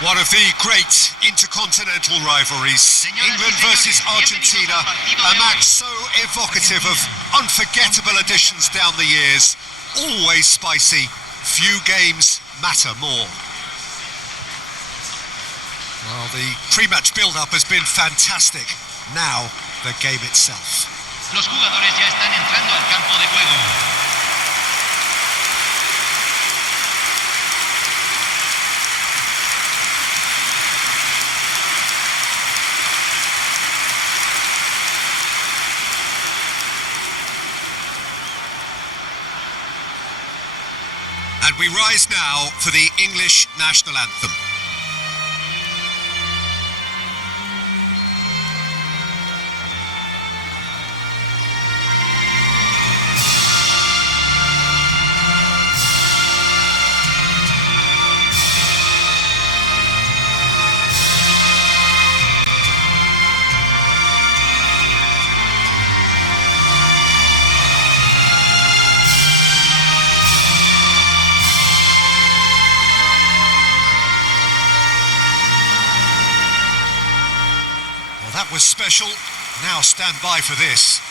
One of the great intercontinental rivalries, England versus Argentina, a match so evocative of unforgettable additions down the years, always spicy, few games matter more. Well, the pre-match build-up has been fantastic, now the game itself. Los jugadores ya están entrando al campo de juego. And we rise now for the English national anthem. That was special. Now stand by for this.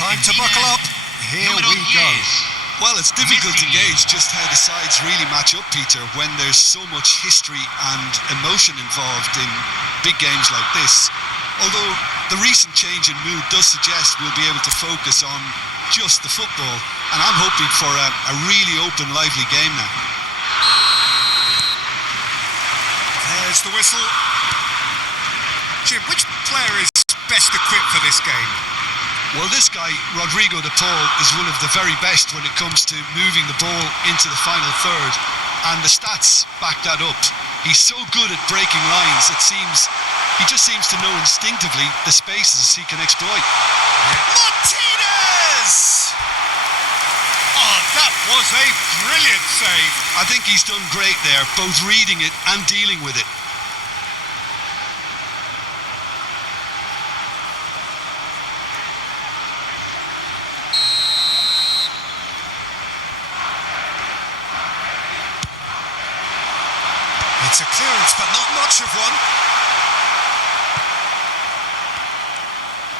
Time to buckle up. Here we go. Well, it's difficult to gauge just how the sides really match up, Peter, when there's so much history and emotion involved in big games like this. Although the recent change in mood does suggest we'll be able to focus on just the football, and I'm hoping for a really open, lively game now. There's the whistle. Jim, which player is best equipped for this game? Well, this guy, Rodrigo de Paul, is one of the very best when it comes to moving the ball into the final third, and the stats back that up. He's so good at breaking lines, he just seems to know instinctively the spaces he can exploit. Martinez! Oh, that was a brilliant save. I think he's done great there, both reading it and dealing with it. It's a clearance, but not much of one.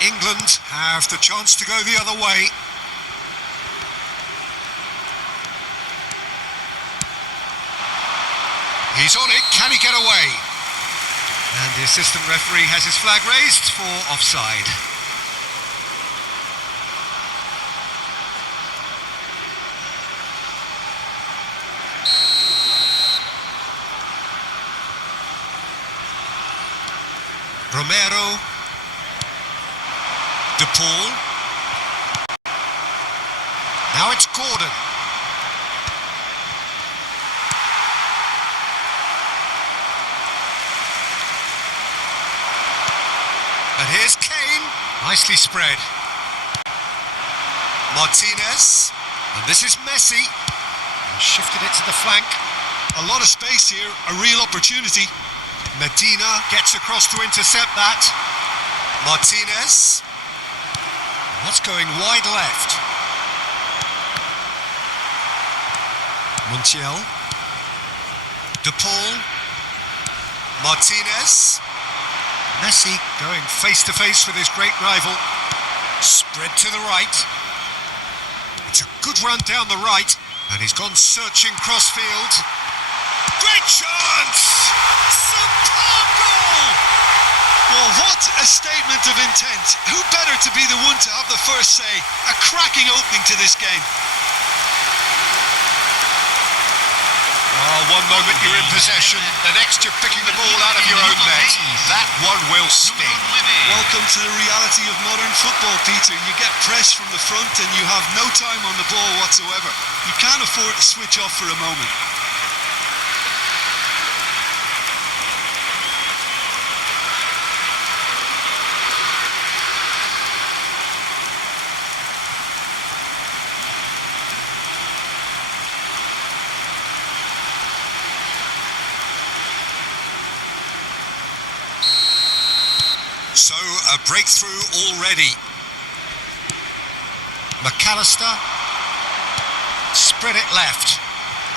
England have the chance to go the other way. He's on it, can he get away? And the assistant referee has his flag raised for offside. Romero, De Paul, now it's Gordon. And here's Kane, nicely spread. Martinez, and this is Messi, shifted it to the flank. A lot of space here, a real opportunity. Medina gets across to intercept that. Martinez. That's going wide left. Montiel. De Paul. Martinez. Messi going face to face with his great rival. Spread to the right. It's a good run down the right. And he's gone searching crossfield. Great chance! Superb goal! Well, what What a statement of intent. Who better to be the one to have the first say? A cracking opening to this game. Oh, one moment you're in possession, the next you're picking the ball out of your own net. That one will sting. Welcome to the reality of modern football, Peter. You get pressed from the front and you have no time on the ball whatsoever. You can't afford to switch off for a moment. So, a breakthrough already. McAllister. Spread it left.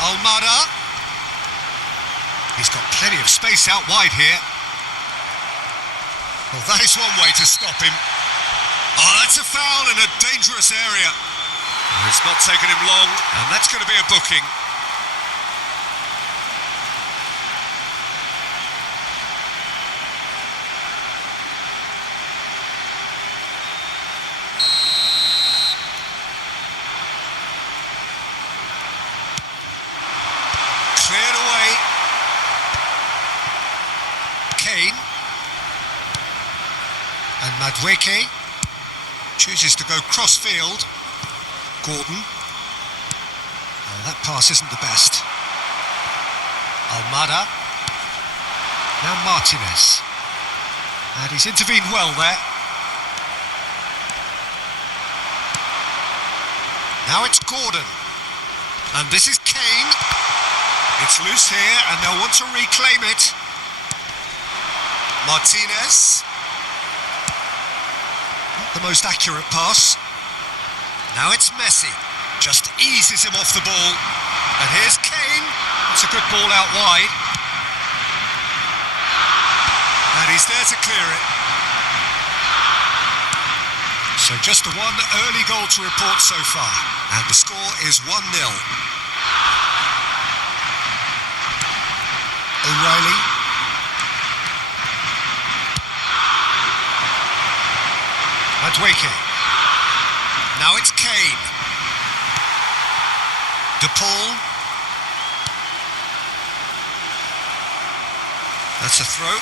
Almada. He's got plenty of space out wide here. Well, that is one way to stop him. Oh, that's a foul in a dangerous area. It's not taken him long, and that's going to be a booking. Cleared away. Kane. And Madueke chooses to go cross-field. Gordon. Oh, that pass isn't the best. Almada. Now Martinez. And he's intervened well there. Now it's Gordon. And this is Kane. It's loose here, and they'll want to reclaim it. Martinez. Not the most accurate pass. Now it's Messi. Just eases him off the ball. And here's Kane. It's a good ball out wide. And he's there to clear it. So just the one early goal to report so far. And the score is 1-0. O'Reilly. Madueke. Now it's Kane. De Paul. That's a throw.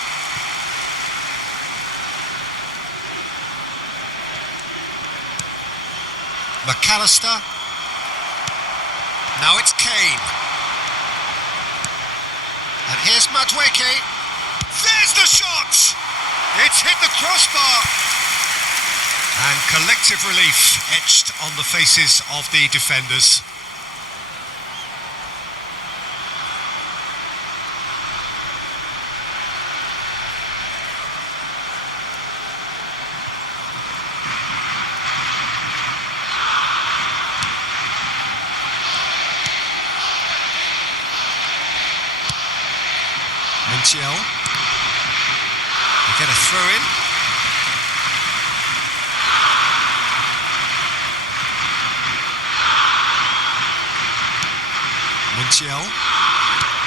McAllister. Now it's Kane. And here's Madueke. There's the shot! It's hit the crossbar. And collective relief etched on the faces of the defenders. Montiel. They get a throw in. Montiel.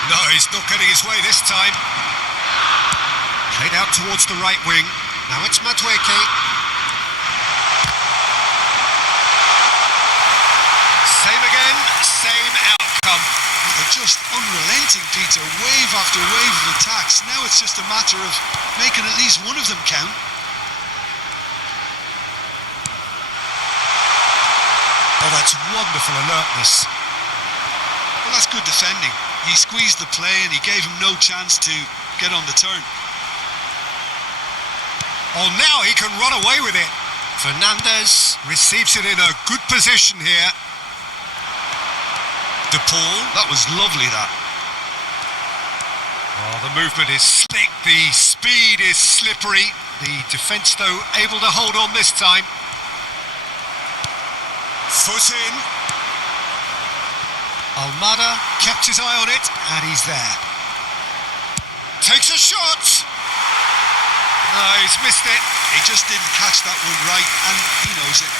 No, he's not getting his way this time. Played out towards the right wing. Now it's Madueke. Same again, same outcome. They're just unrelenting, Peter. Wave after wave of attacks. Now it's just a matter of making at least one of them count. Oh, that's wonderful alertness. Well, that's good defending. He squeezed the play and he gave him no chance to get on the turn. Oh, now he can run away with it. Fernandez receives it in a good position here. De Paul. That was lovely, that. Oh, the movement is slick, the speed is slippery. The defence, though, able to hold on this time. Foot in. Almada kept his eye on it, and he's there. Takes a shot. No, he's missed it. He just didn't catch that one right, and he knows it.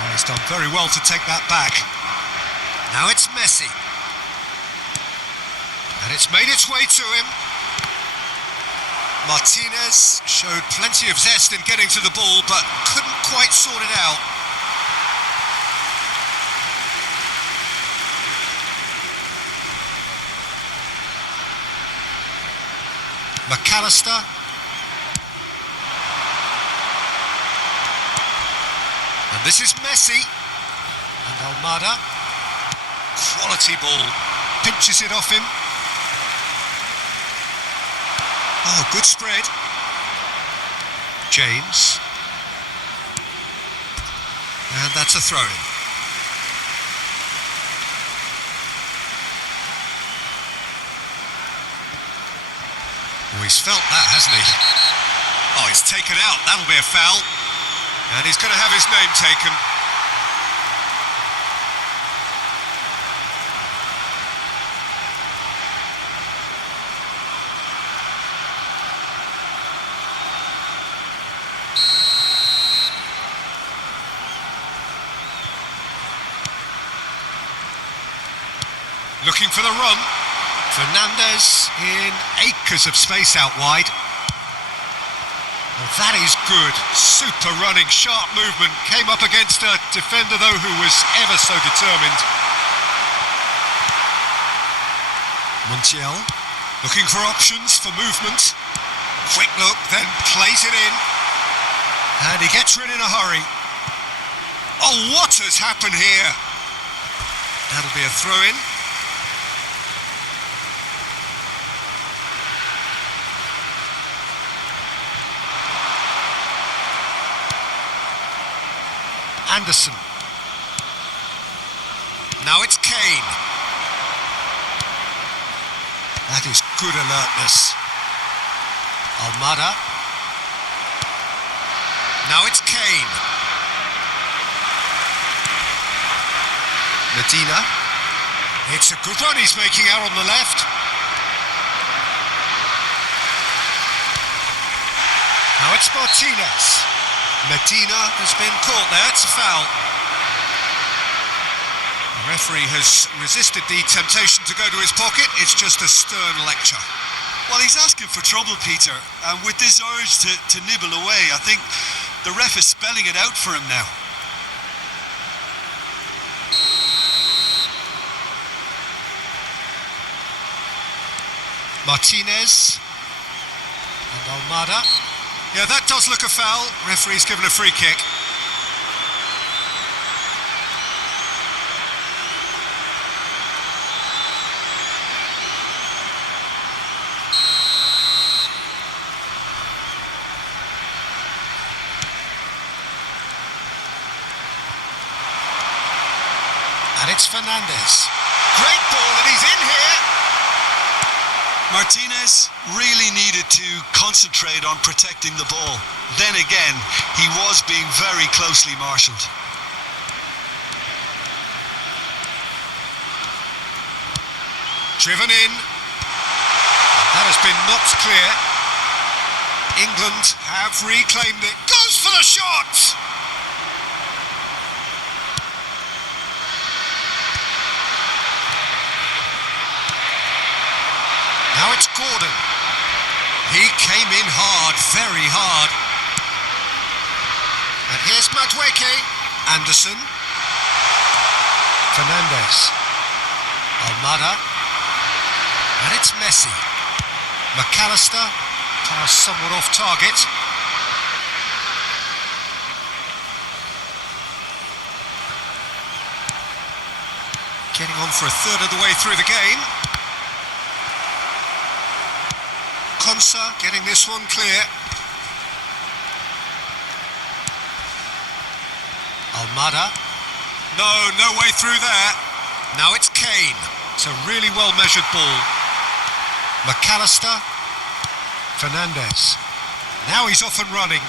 Oh, he's done very well to take that back. Now it's Messi. And it's made its way to him. Martinez showed plenty of zest in getting to the ball, but couldn't quite sort it out. McAllister. And this is Messi. And Almada. Quality ball. Pinches it off him. Oh, good spread. James. And that's a throw-in. Oh, he's felt that, hasn't he? Oh, he's taken out. That'll be a foul. And he's going to have his name taken. Looking for the run. Fernandez in acres of space out wide. Well, that is good. Super running, sharp movement. Came up against a defender, though, who was ever so determined. Montiel looking for options for movement. Quick look, then plays it in. And he gets rid in a hurry. Oh, what has happened here? That'll be a throw-in. Anderson. Now it's Kane. That is good alertness. Almada. Now it's Kane. Medina. It's a good run he's making out on the left. Now it's Martinez. Medina has been caught there, it's a foul. The referee has resisted the temptation to go to his pocket, it's just a stern lecture. Well, he's asking for trouble, Peter, and with this urge to nibble away, I think the ref is spelling it out for him now. Martinez and Almada. Yeah, that does look a foul. Referee's given a free kick. And it's Fernandez. Great ball, and he's in here. Martinez really needed to concentrate on protecting the ball. Then again, he was being very closely marshalled. Driven in. That has been knocked clear. England have reclaimed it. Goes for the shot! Now it's Gordon. He came in hard, very hard. And here's Madueke. Anderson. Fernandez. Almada. And it's Messi. McAllister. Pass somewhat off target. Getting on for a third of the way through the game. Konsa getting this one clear. Almada. No way through there. Now it's Kane. It's a really well measured ball. McAllister. Fernandez. Now he's off and running.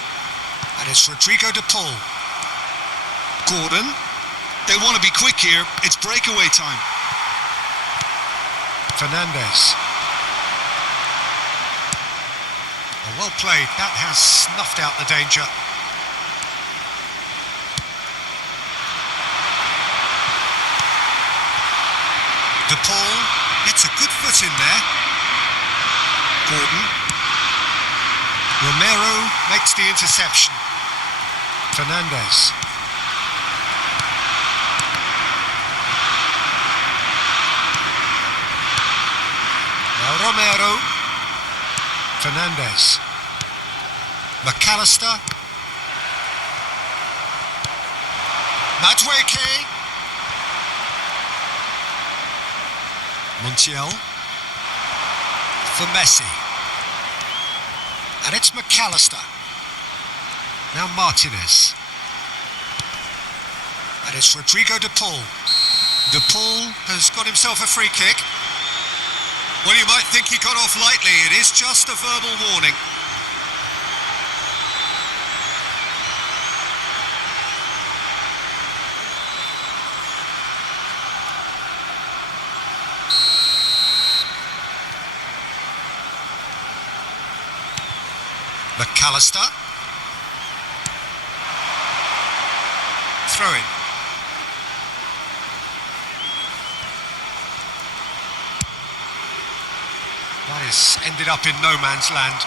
And it's Rodrigo de Paul. Gordon. They want to be quick here. It's breakaway time. Fernandez. Well played, that has snuffed out the danger. De Paul. Gets a good foot in there. Gordon. Romero makes the interception. Fernandez. Now Romero. Fernandez. McAllister. Madueke. Montiel. For Messi. And it's McAllister. Now Martinez. And it's Rodrigo de Paul. De Paul has got himself a free kick. Well, you might think he got off lightly. It is just a verbal warning. McAllister. Throw in. That is ended up in no man's land.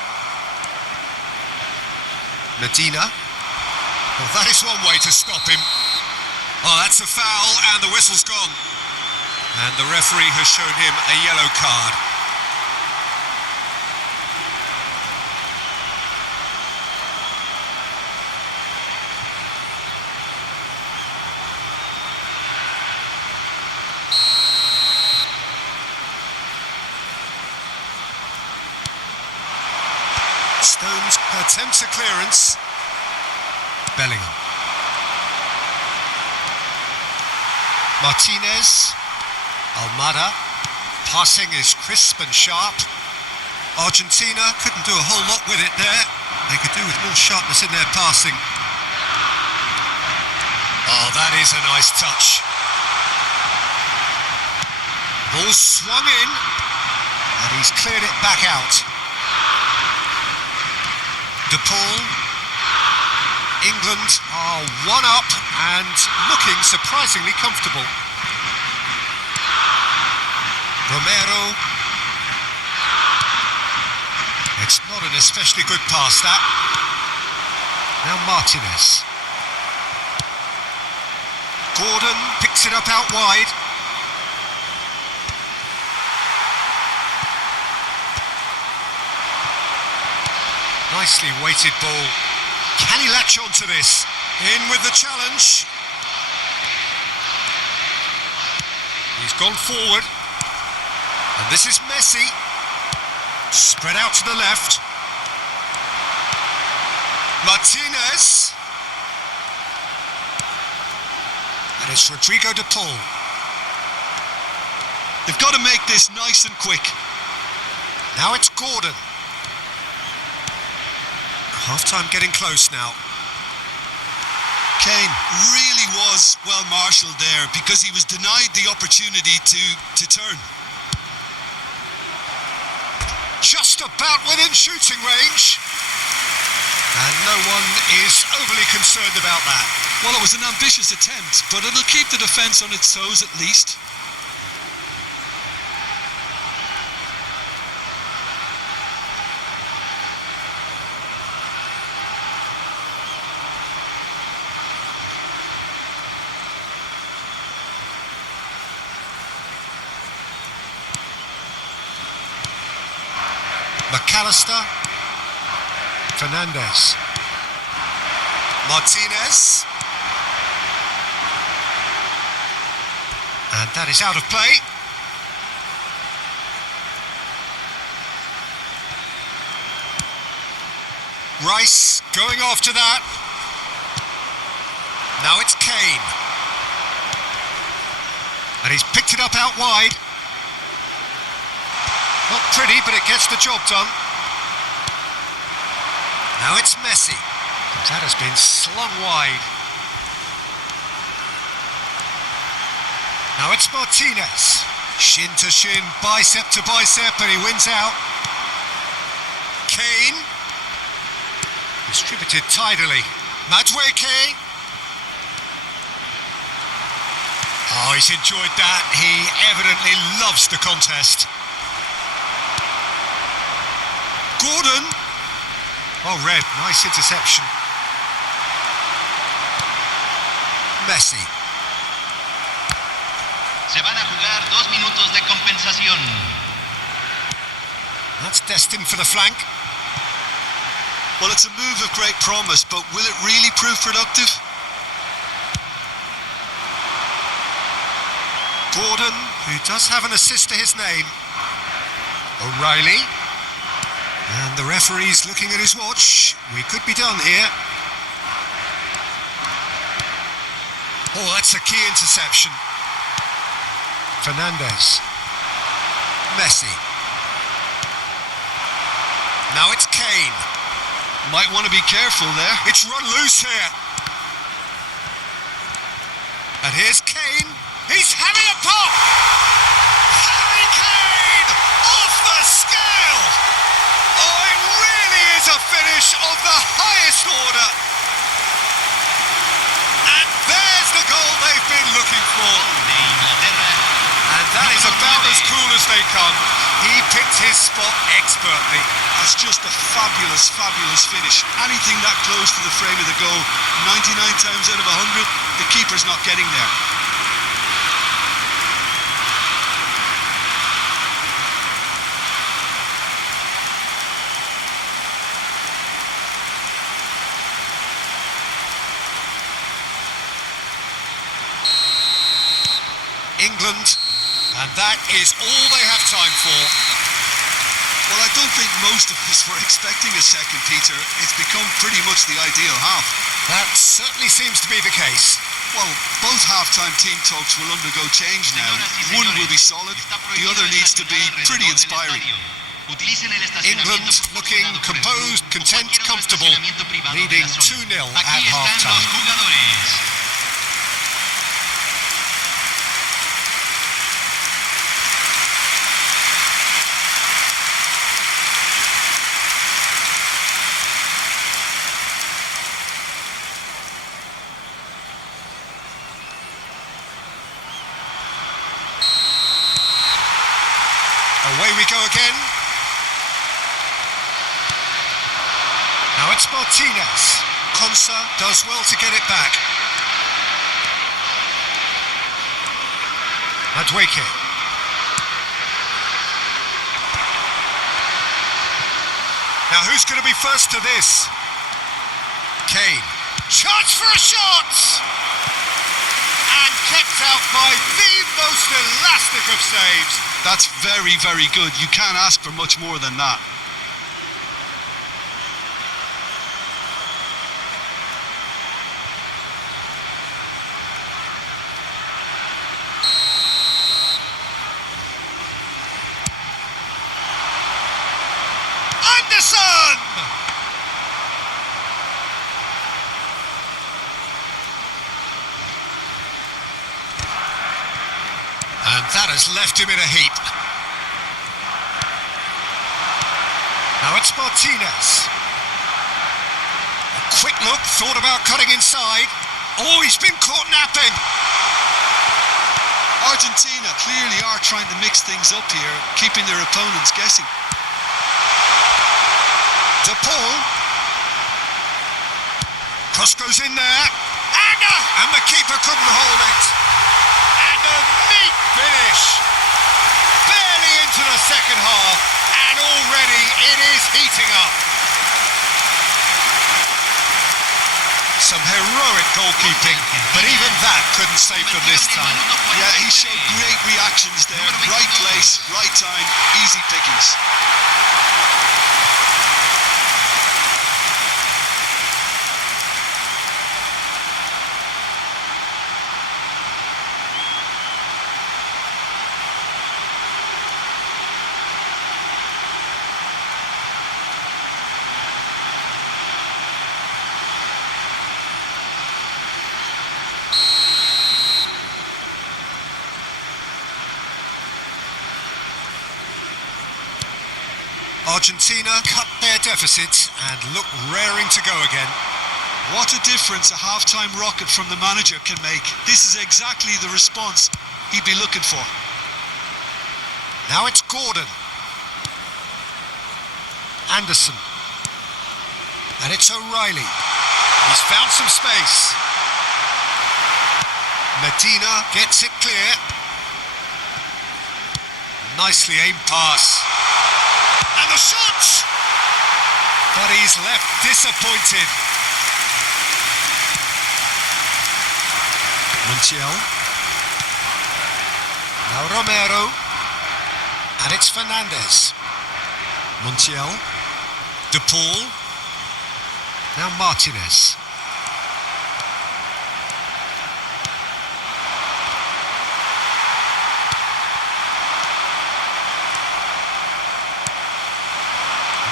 Medina. Well, that is one way to stop him. Oh, that's a foul and the whistle's gone. And the referee has shown him a yellow card. Stones attempts a clearance. Bellingham. Martinez. Almada. Passing is crisp and sharp. Argentina couldn't do a whole lot with it there. They could do with more sharpness in their passing. Oh, that is a nice touch. Ball swung in. And he's cleared it back out. De Paul. England are one up and looking surprisingly comfortable. Romero. It's not an especially good pass, that. Now Martinez. Gordon picks it up out wide. Nicely weighted ball. Can he latch on to this? In with the challenge. He's gone forward. And this is Messi. Spread out to the left. Martinez. And it's Rodrigo de Paul. They've got to make this nice and quick. Now it's Gordon. Half-time getting close now. Kane really was well marshalled there because he was denied the opportunity to turn. Just about within shooting range. And no one is overly concerned about that. Well, it was an ambitious attempt, but it'll keep the defence on its toes at least. McAllister. Fernandez. Martinez. And that is out of play. Rice going after that. Now it's Kane. And he's picked it up out wide. Not pretty, but it gets the job done. Now it's Messi. That has been slung wide. Now it's Martinez. Shin to shin, bicep to bicep, and he wins out. Kane. Distributed tidily. Madueke. Oh, he's enjoyed that. He evidently loves the contest. Gordon. Oh, red. Nice interception. Messi. Se van a jugar 2 minutos de compensación. That's destined for the flank. Well, it's a move of great promise, but will it really prove productive? Gordon, who does have an assist to his name. O'Reilly. And the referee's looking at his watch. We could be done here. Oh, that's a key interception. Fernandez. Messi. Now it's Kane. Might want to be careful there. It's run loose here. And here's Kane. He's having a pop! Harry Kane! Off the scale! Oh, it really is a finish of the highest order. And there's the goal they've been looking for. De Inglaterra. And that is about as cool as they come. He picked his spot expertly. That's just a fabulous, fabulous finish. Anything that close to the frame of the goal, 99 times out of 100, the keeper's not getting there. England, and that is all they have time for. Well, I don't think most of us were expecting a second, Peter. It's become pretty much the ideal half. That certainly seems to be the case. Well, both half-time team talks will undergo change now. One will be solid, the other needs to be pretty inspiring. England looking composed, content, comfortable, leading 2-0 at half-time. Away we go again. Now it's Martinez. Konsa does well to get it back. Madueke. Now who's going to be first to this? Kane. Chance for a shot! And kept out by the most elastic of saves. That's very, very good. You can't ask for much more than that. Anderson! And that has left him in a heap. Now it's Martinez. A quick look, thought about cutting inside. Oh, he's been caught napping. Argentina clearly are trying to mix things up here, keeping their opponents guessing. De Paul. Cross goes in there. And the keeper couldn't hold it. And a neat finish. Barely into the second half. And already it is heating up. Some heroic goalkeeping, but even that couldn't save them this time. Yeah, he showed great reactions there. Right place, right time, easy pickings. Argentina cut their deficit and look raring to go again. What a difference a half-time rocket from the manager can make. This is exactly the response he'd be looking for. Now it's Gordon. Anderson. And it's O'Reilly. He's found some space. Medina gets it clear. Nicely aimed pass. And the shot! But he's left disappointed. Montiel. Now Romero. And it's Fernandez. Montiel. De Paul. Now Martinez.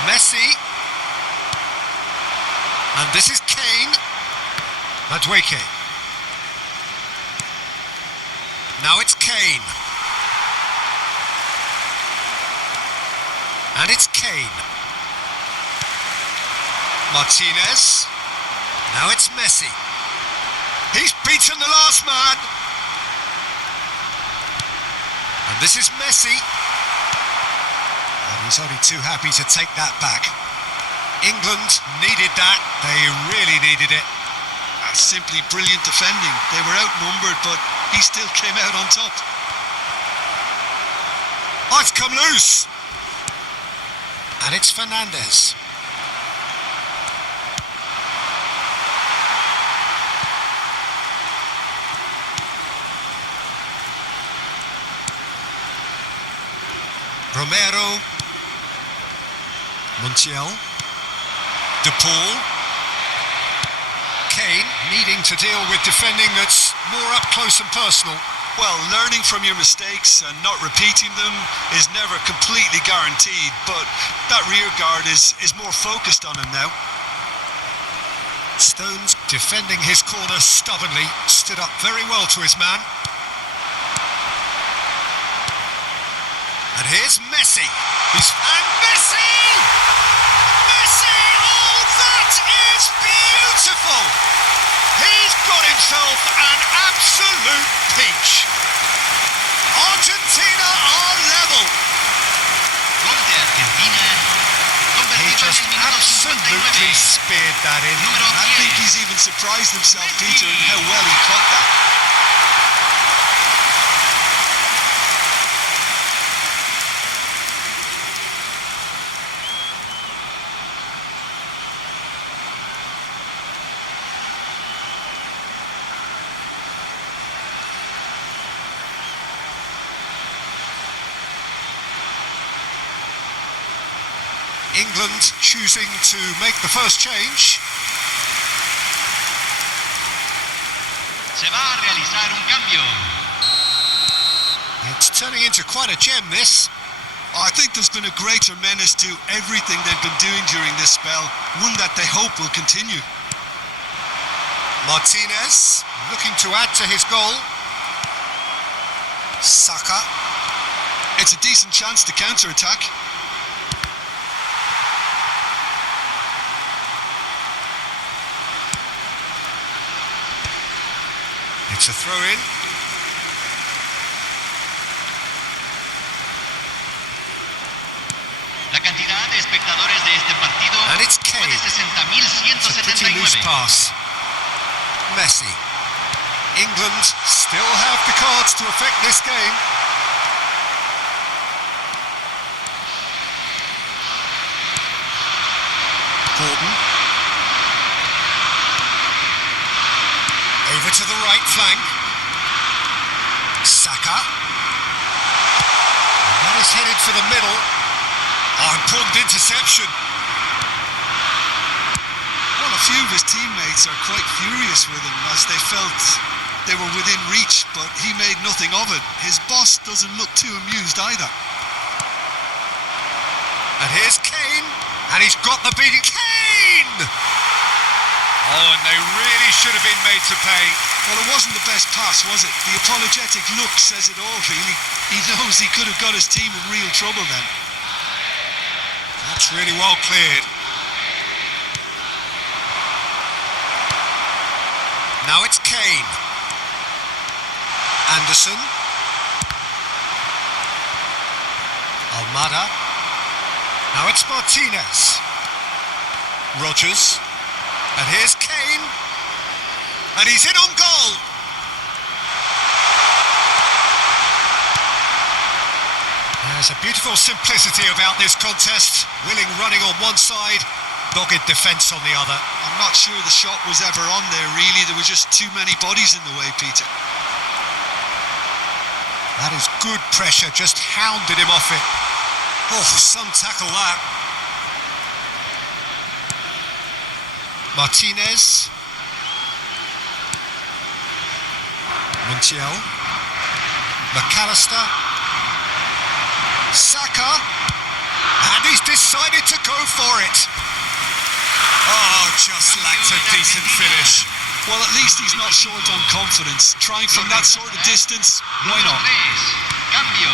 Messi. And this is Kane. Madueke. Now it's Kane. And it's Kane. Martinez. Now it's Messi. He's beaten the last man. And this is Messi. And he's only too happy to take that back. England needed that. They really needed it. That's simply brilliant defending. They were outnumbered, but he still came out on top. Oh, it's come loose. And it's Fernandez. Romero. Montiel. De Paul. Kane needing to deal with defending that's more up close and personal. Well, learning from your mistakes and not repeating them is never completely guaranteed, but that rear guard is more focused on him now. Stones defending his corner stubbornly, stood up very well to his man. And here's Messi. And Messi! Messi! Oh, that is beautiful! He's got himself an absolute peach. Argentina are level. Gol de Argentina. He Convertido just en el minuto absolutely 59. speared that in. Número I think 10. he's even surprised himself, Peter, in how well he caught that. England choosing to make the first change. Se va a realizar un cambio. It's turning into quite a gem, this. I think there's been a greater menace to everything they've been doing during this spell, one that they hope will continue. Martinez looking to add to his goal. Saka. It's a decent chance to counter-attack. It's a throw-in. La cantidad de espectadores de este partido And it's fue Kane. de It's a pretty loose 60.179. pass. Messi. England still have the cards to affect this game. Gordon. Over to the right flank. Saka. And that is headed for the middle. Oh, important interception. Well, a few of his teammates are quite furious with him as they felt they were within reach, but he made nothing of it. His boss doesn't look too amused either. And here's Kane. And he's got the beating. Kane! Oh, and they really should have been made to pay. Well, it wasn't the best pass, was it? The apologetic look says it all, really. He knows he could have got his team in real trouble then. That's really well cleared. Now it's Kane. Anderson. Almada. Now it's Martinez. Rodgers. And here's Kane. And he's in on goal. There's a beautiful simplicity about this contest. Willing running on one side, dogged defence on the other. I'm not sure the shot was ever on there, really. There were just too many bodies in the way, Peter. That is good pressure, just hounded him off it. Oh, some tackle that. Martinez. Montiel. McAllister. Saka. And he's decided to go for it. Oh, just lacked a decent finish. Well, at least he's not short on confidence. Trying from that sort of distance, why not? Cambio.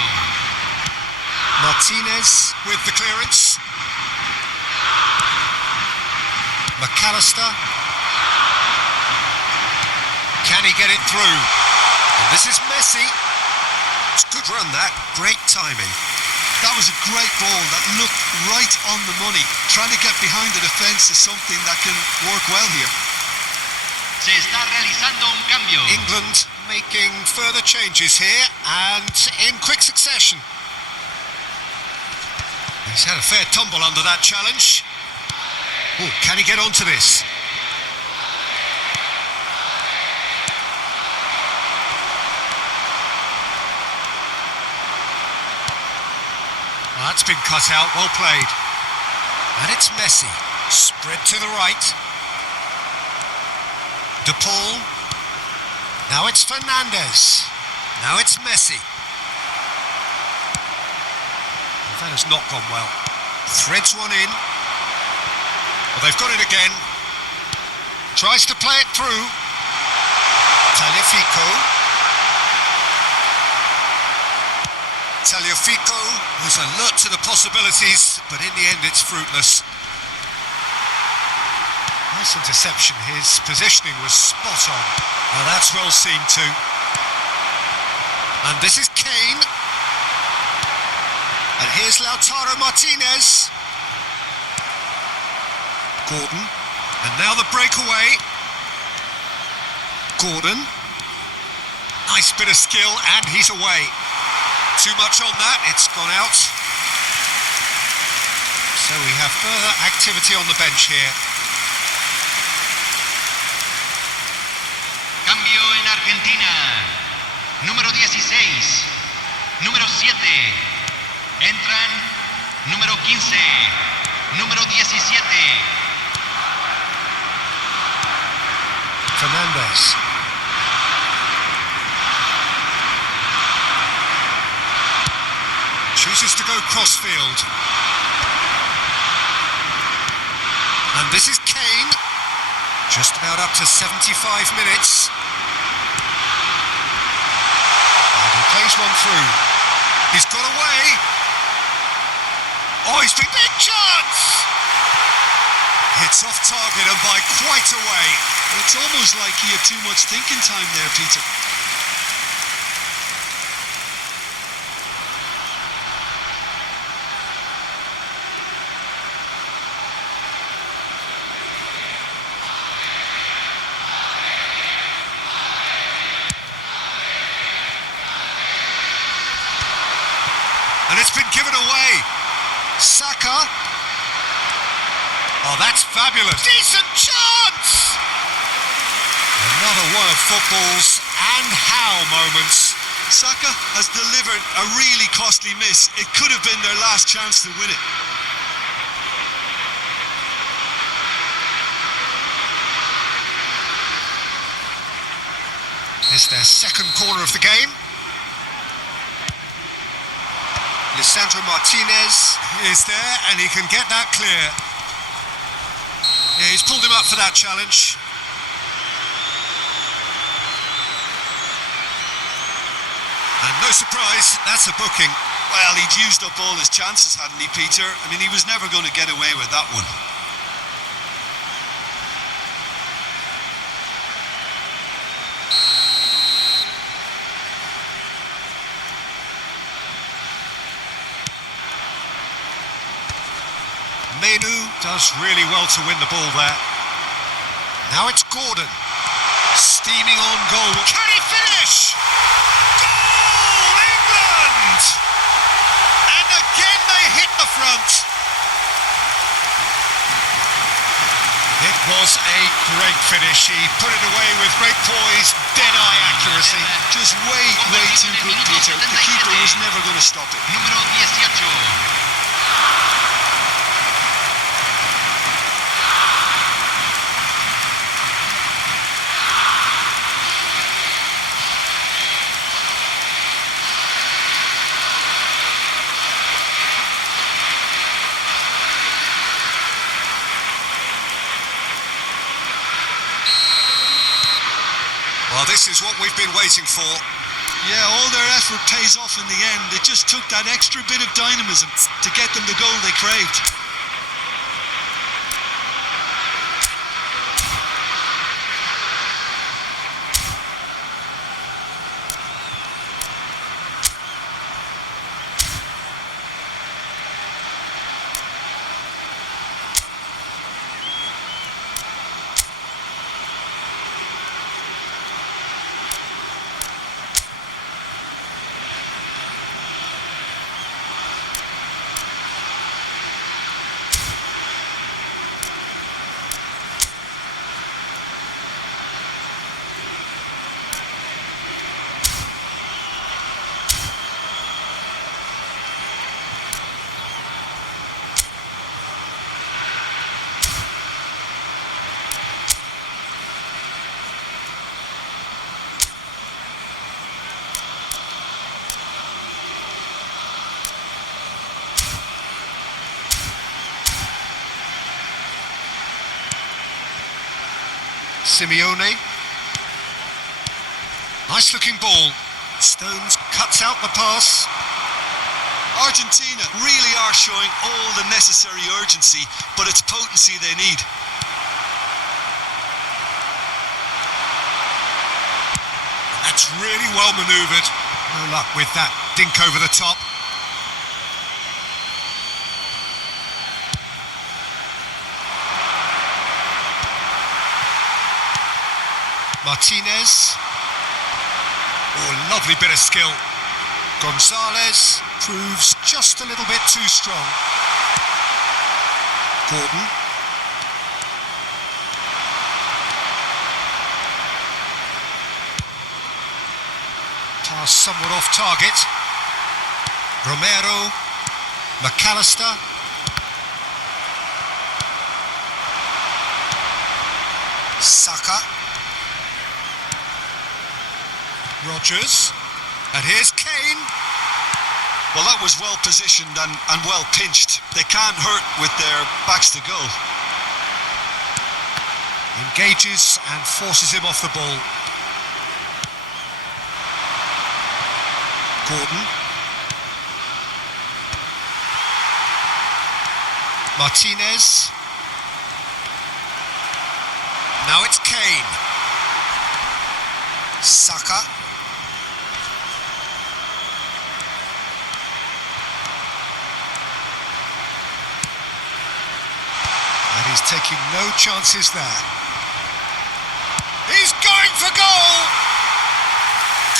Martinez with the clearance. McAllister. Can he get it through? And this is Messi. It's a good run that. Great timing. That was a great ball that looked right on the money. Trying to get behind the defence is something that can work well here. Se está realizando un cambio. England making further changes here and in quick succession. He's had a fair tumble under that challenge. Oh, can he get onto this? Well, that's been cut out, well played. And it's Messi, spread to the right. De Paul. Now it's Fernandes. Now it's Messi. Well, that has not gone well. Threads one in. Well, they've got it again. Tries to play it through. Tagliafico was alert to the possibilities, but in the end it's fruitless. Nice interception, his positioning was spot on. Now that's well seen too. And this is Kane. And here's Lautaro Martinez. Gordon. And now the breakaway. Gordon. Nice bit of skill, and he's away. Too much on that, it's gone out. So we have further activity on the bench here. Cambio en Argentina. Número 16. Número 7. Entran número 15. Número 17. Fernandes. Chooses to go crossfield. And this is Kane. Just about up to 75 minutes. And he plays one through. He's got away. Oh, he's been big chance! Hits off target and by quite a way. It's almost like he had too much thinking time there, Peter. And it's been given away. Saka. Oh, that's fabulous. Decent chance! Another one of football's and how moments. Saka has delivered a really costly miss. It could have been their last chance to win it. It's their second corner of the game. Lisandro Martinez is there and he can get that clear. Yeah, he's pulled him up for that challenge. And no surprise, that's a booking. Well, he'd used up all his chances, hadn't he, Peter? I mean, he was never going to get away with that one. Lenu does really well to win the ball there. Now it's Gordon. Steaming on goal. Can he finish? Goal, England! And again they hit the front. It was a great finish. He put it away with great poise, dead-eye accuracy. Just way too good, Peter. The keeper was never going to stop it. Número 18. Well, this is what we've been waiting for. Yeah, all their effort pays off in the end. It just took that extra bit of dynamism to get them the goal they craved. Simeone. Nice looking ball. Stones cuts out the pass. Argentina really are showing all the necessary urgency, but it's potency they need. That's really well manoeuvred. No luck with that dink over the top. Martinez. Oh, lovely bit of skill. Gonzalez proves just a little bit too strong. Gordon. Pass somewhat off target. Romero. McAllister. Saka. Rodgers, and here's Kane. Well, that was well positioned and well pinched. They can't hurt with their backs to goal. Engages and forces him off the ball. Gordon. Martinez. Now it's Kane. Saka. And he's taking no chances there. He's going for goal!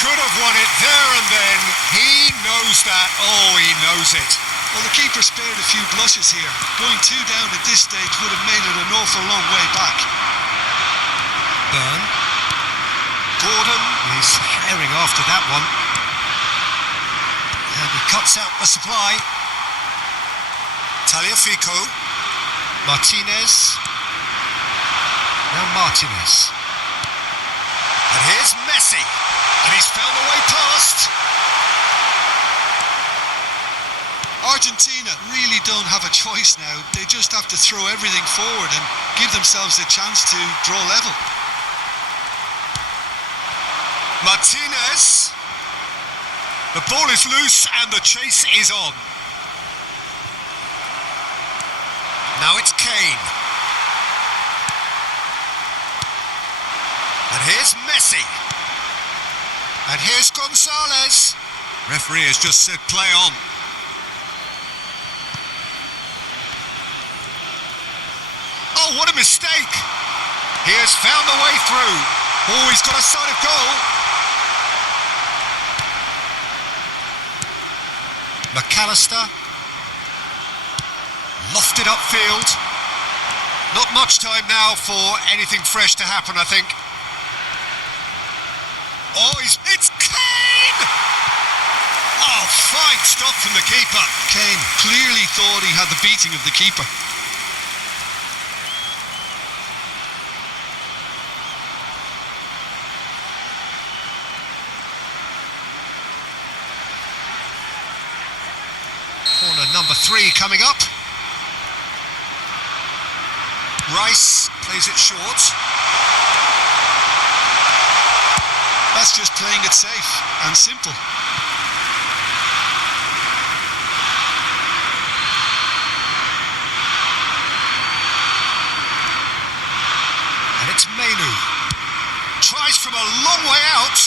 Could have won it there and then. He knows that. Oh, he knows it. Well, the keeper spared a few blushes here. Going 2 down at this stage would have made it an awful long way back. Burn. Gordon is herring after that one. And he cuts out the supply. Tagliafico. Martinez. Now Martinez. And here's Messi. And he's found a way past. Argentina really don't have a choice now. They just have to throw everything forward and give themselves a chance to draw level. Martinez. The ball is loose and the chase is on. Now it's Kane. And here's Messi. And here's Gonzalez. Referee has just said play on. Oh, what a mistake! He has found the way through. Oh, he's got a sight of goal. McAllister. Lofted upfield. Not much time now for anything fresh to happen, I think. Oh, it's Kane! Oh, fine stop from the keeper. Kane clearly thought he had the beating of the keeper. Corner number 3 coming up. Rice plays it short. That's just playing it safe and simple. And it's Mainu. Tries from a long way out.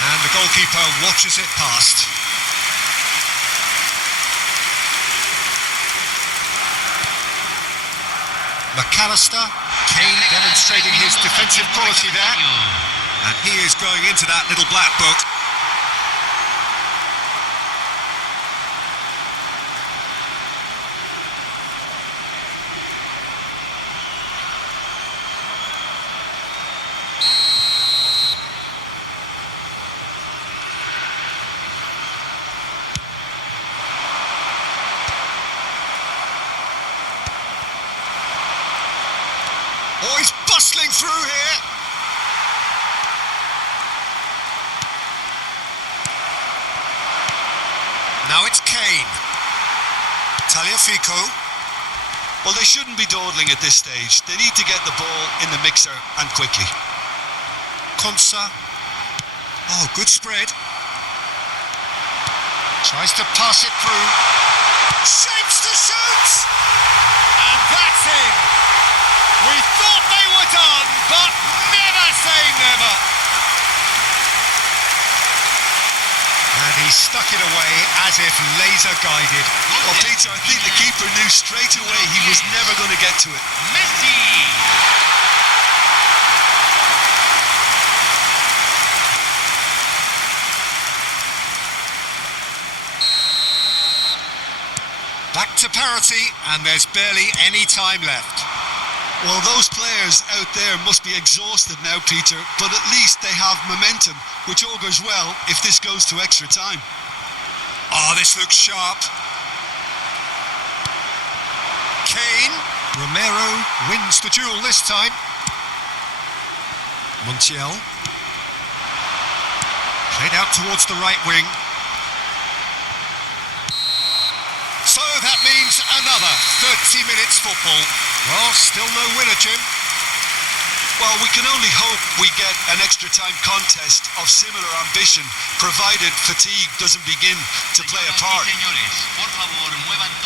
And the goalkeeper watches it past. McAllister. Kane demonstrating his defensive quality there. And he is going into that little black book. Oh, he's bustling through here. Now it's Kane. Tagliafico. Well, they shouldn't be dawdling at this stage. They need to get the ball in the mixer and quickly. Konsa. Oh, good spread. Tries to pass it through. Shapes to shoot! And that's in. We thought they were done, but never say never. And he stuck it away as if laser guided. Well, Peter, I think the keeper knew straight away he was never going to get to it. Messi. Back to parity, and there's barely any time left. Well, those players out there must be exhausted now, Peter, but at least they have momentum, which augurs well if this goes to extra time. Oh, this looks sharp. Kane. Romero wins the duel this time. Montiel. Played out towards the right wing. So that means another 30 minutes football. Well, still no winner, Jim. Well, we can only hope we get an extra time contest of similar ambition, provided fatigue doesn't begin to play a part.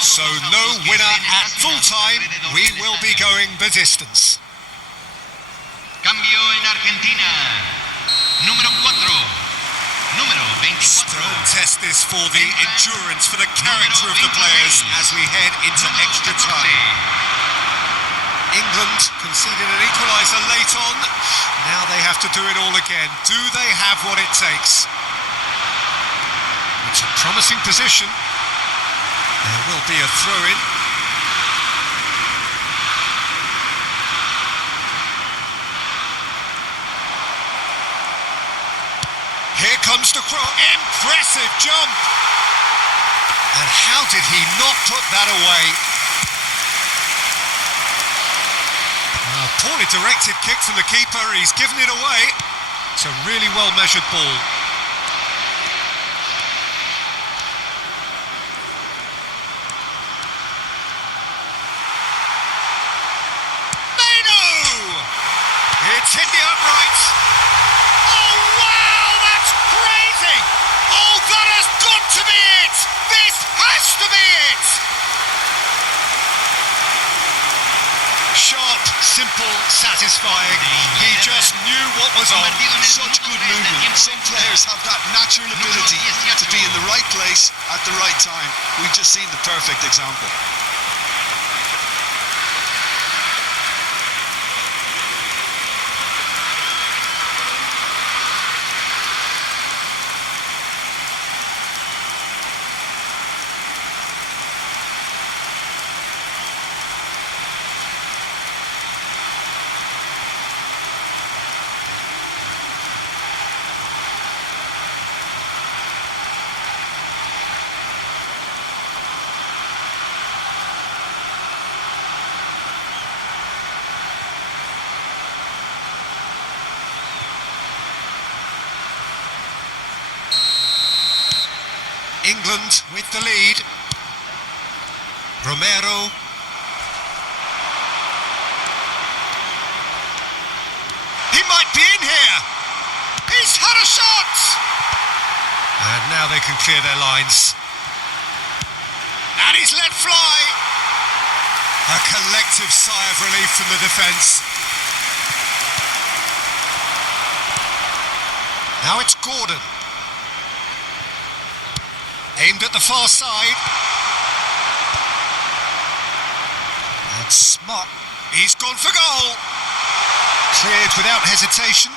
So no winner at full time. We will be going the distance. Cambio en Argentina. Número 4. Número 24. Still test this for the endurance, for the character of the players as we head into extra time. England conceded an equaliser late on. Now they have to do it all again. Do they have what it takes? It's a promising position. There will be a throw-in. Here comes the cross. Impressive jump. And how did he not put that away? Poorly directed kick from the keeper. He's given it away. It's a really well-measured ball. Mainu! It's hit the upright. Oh, wow! That's crazy! Oh, that has got to be it! This has to be it! Sharp, simple, satisfying. He just knew what was on. Such good movement. Some players have that natural ability to be in the right place at the right time. We've just seen the perfect example. England with the lead. Romero. He might be in here. He's had a shot. And now they can clear their lines. And he's let fly. A collective sigh of relief from the defence. Now it's Gordon. Aimed at the far side. And Smart. He's gone for goal. Cleared without hesitation.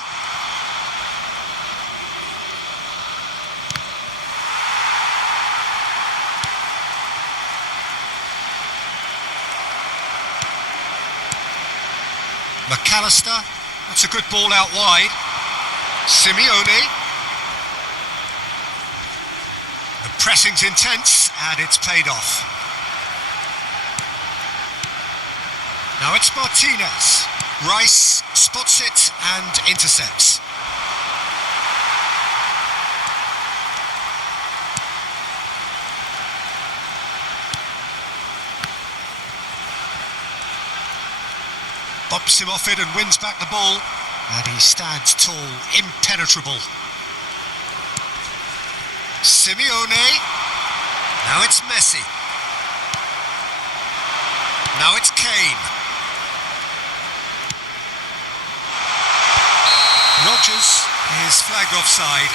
McAllister. That's a good ball out wide. Simeone. The pressing's intense and it's paid off. Now it's Martinez. Rice spots it and intercepts. Bumps him off it and wins back the ball. And he stands tall, impenetrable. Simeone. Now it's Messi. Now it's Kane. Rodgers is flagged offside.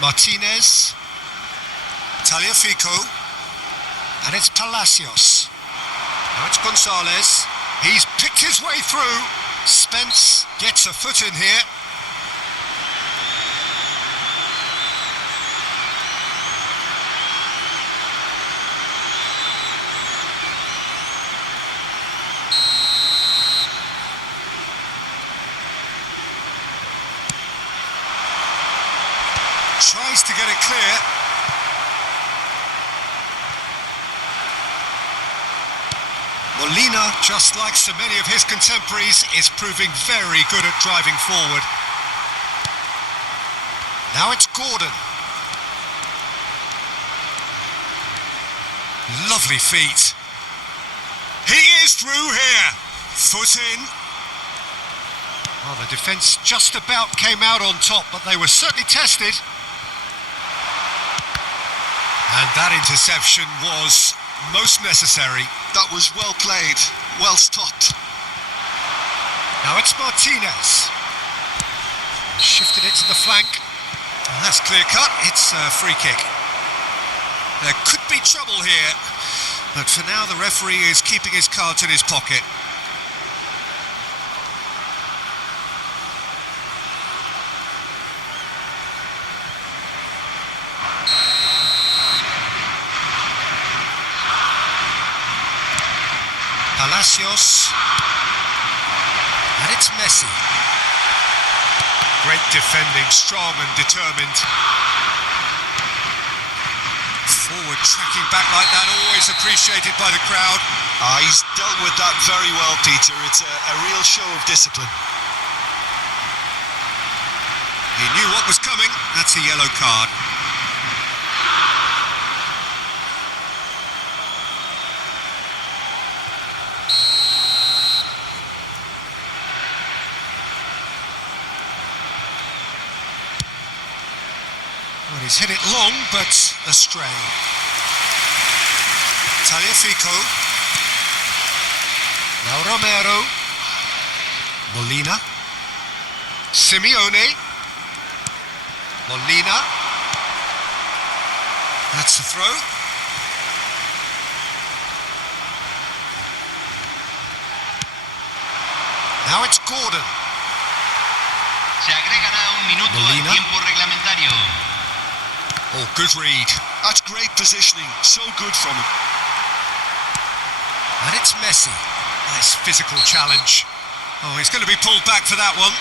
Martinez. Tagliafico. And it's Palacios. Now it's Gonzalez. He's picked his way through. Spence gets a foot in here. Tries to get it clear. Molina, just like so many of his contemporaries, is proving very good at driving forward. Now it's Gordon. Lovely feet. He is through here. Foot in. Well, the defence just about came out on top, but they were certainly tested. And that interception was most necessary. That was well played, well stopped. Now it's Martinez. Shifted it to the flank. And that's clear cut. It's a free kick. There could be trouble here, but for now the referee is keeping his cards in his pocket. Palacios. And it's Messi. Great defending, strong and determined. Forward tracking back like that, always appreciated by the crowd. He's dealt with that very well, Peter. It's a real show of discipline. He knew what was coming. That's a yellow card. Well, he's hit it long, but astray. Tagliafico. Now Romero. Molina. Simeone. Molina. That's the throw. Now it's Gordon. Se agregará un minuto Molina. al tiempo reglamentario. Oh, good read. That's great positioning, so good from him. And it's Messi. Nice physical challenge. Oh, he's going to be pulled back for that one.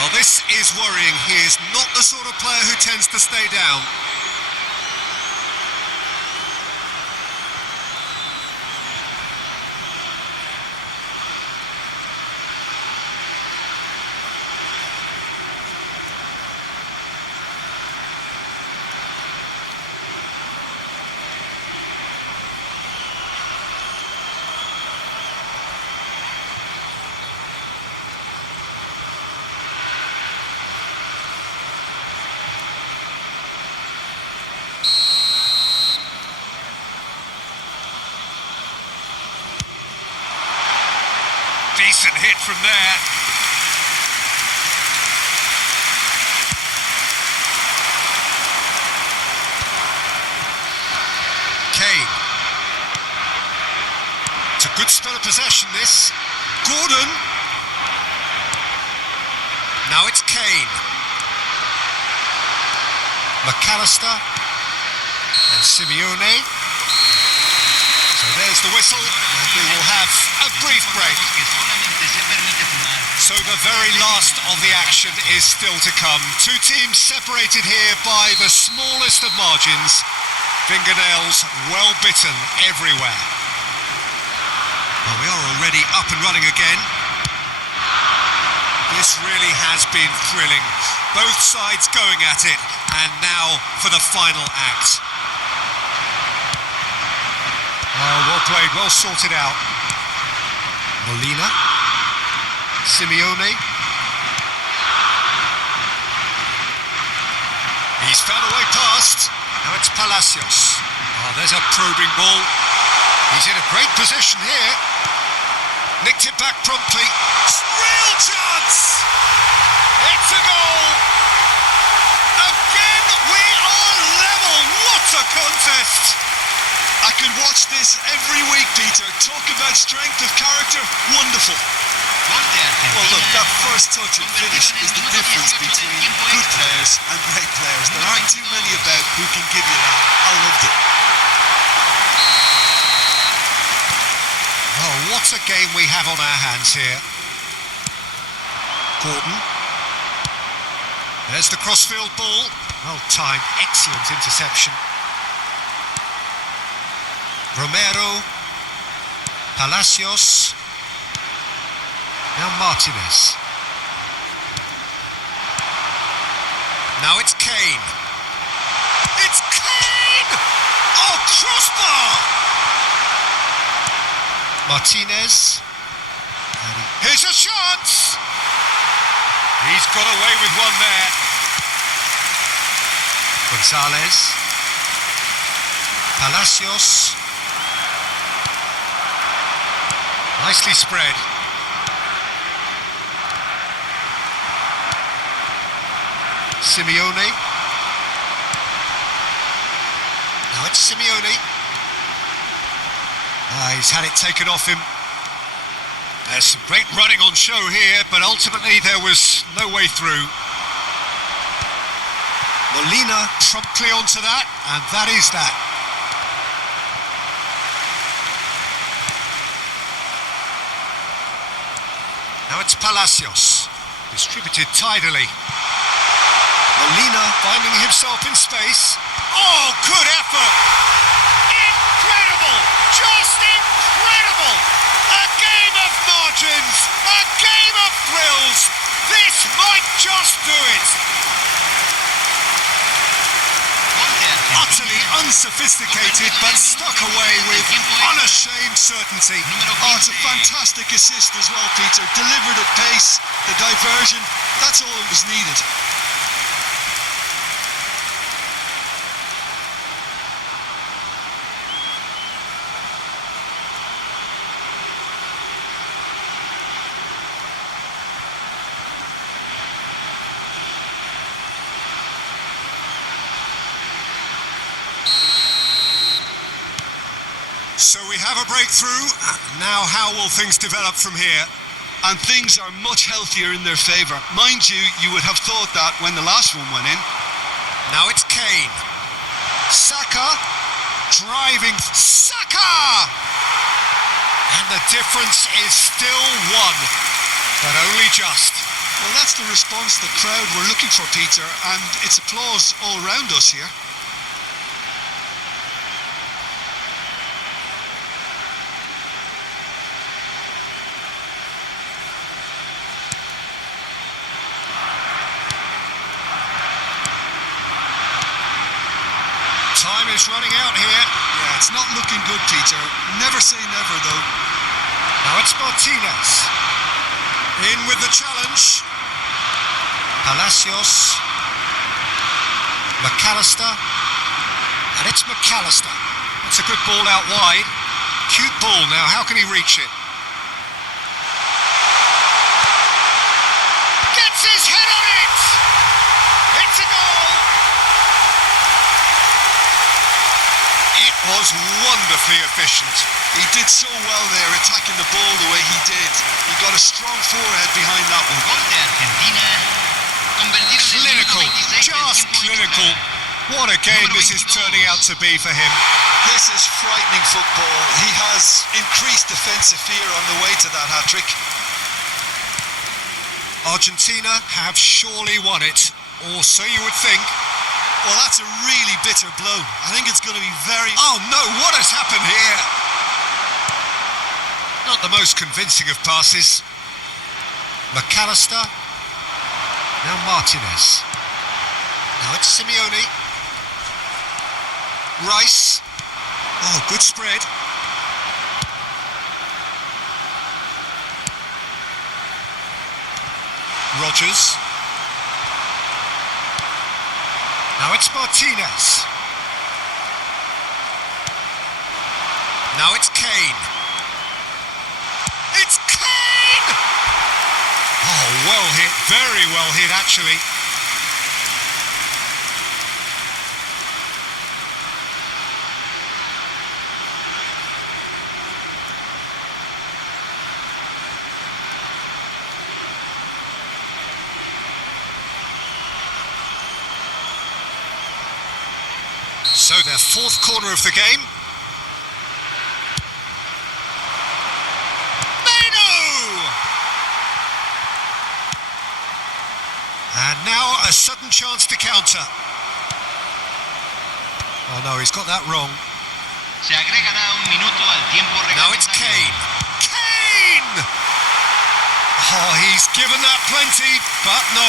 Well, this is worrying. He is not the sort of player who tends to stay down. Decent hit from there. Kane. It's a good spell of possession, this. Gordon. Now it's Kane. McAllister and Simeone. So there's the whistle, and we will have a brief break. So the very last of the action is still to come. Two teams separated here by the smallest of margins. Fingernails well bitten everywhere. Well, we are already up and running again. This really has been thrilling. Both sides going at it, and now for the final act. Oh, well played, well sorted out. Molina. Simeone. He's found a way past. Now it's Palacios. Oh, there's a probing ball. He's in a great position here. Nicked it back promptly. Real chance! It's a goal! Again, we are level! What a contest! I could watch this every week, Peter. Talk about strength of character. Wonderful. Well, look, that first touch and finish is the difference between good players and great players. There aren't too many about who can give you that. I loved it. Oh, what a game we have on our hands here. Gordon. There's the crossfield ball. Well timed, excellent interception. Romero. Palacios. Now Martinez. Now it's Kane. It's Kane! Oh, crossbar! Martinez. Here's a chance! He's got away with one there. Gonzalez. Palacios. Nicely spread. Simeone. Now it's Simeone. He's had it taken off him. There's some great running on show here, but ultimately there was no way through. Molina promptly onto that, and that is that. Now it's Palacios, distributed tidily. Molina finding himself in space. Oh, good effort! Incredible! Just incredible! A game of margins! A game of thrills! This might just do it! Utterly unsophisticated, but stuck away with unashamed certainty. Oh, it's a fantastic assist as well, Peter. Delivered at pace, the diversion, that's all that was needed. So we have a breakthrough. Now how will things develop from here? And things are much healthier in their favour. Mind you, you would have thought that when the last one went in. Now it's Kane. Saka. Driving. Saka! And the difference is still one. But only just. Well, that's the response the crowd were looking for, Peter. And it's applause all round us here. Time is running out here. Yeah, it's not looking good, Peter. Never say never, though. Now it's Martinez. In with the challenge. Palacios. McAllister. And it's McAllister. That's a good ball out wide. Cute ball now. How can he reach it? It was wonderfully efficient. He did so well there, attacking the ball the way he did. He got a strong forehead behind that one. Gol de Argentina. Convertido en el minuto Clinical, 26 del just tiempo clinical. extra. What a game this is turning out to be for him. This is frightening football. He has increased defensive fear on the way to that hat-trick. Argentina have surely won it, or so you would think. Well, that's a really bitter blow. I think it's going to be very... Oh no, what has happened here? Not the most convincing of passes. McAllister. Now Martinez. Now it's Simeone. Rice. Oh, good spread. Rodgers. Now it's Martinez. Now it's Kane. It's Kane! Oh, well hit, very well hit actually. So their fourth corner of the game. And now a sudden chance to counter. Oh no, he's got that wrong. Se agregará un minuto al tiempo Now it's reglamentario. Kane. Kane! Oh, he's given that plenty, but no.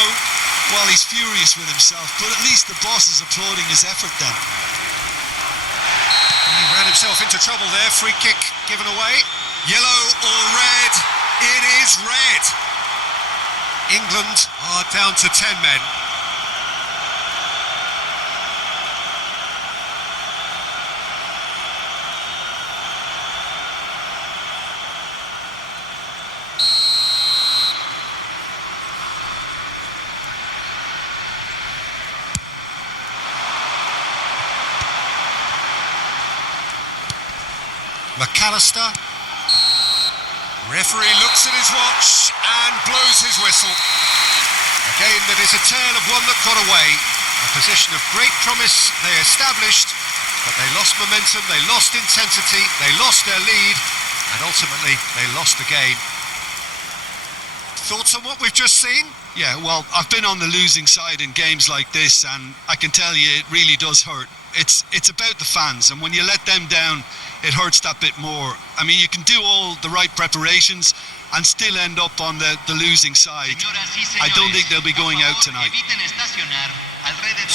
Well, he's furious with himself, but at least the boss is applauding his effort then. He ran himself into trouble there. Free kick given away. Yellow or red? It is red. England are down to 10 men. McAllister. Referee looks at his watch and blows his whistle. A game that is a tale of one that got away. A position of great promise they established, but they lost momentum, they lost intensity, they lost their lead, and ultimately they lost the game. Thoughts on what we've just seen? Yeah, well, I've been on the losing side in games like this, and I can tell you it really does hurt. It's about the fans, and when you let them down, it hurts that bit more. I mean, you can do all the right preparations and still end up on the losing side. Señoras y I don't señores, think they'll be por going out favor, tonight. eviten estacionar alrededor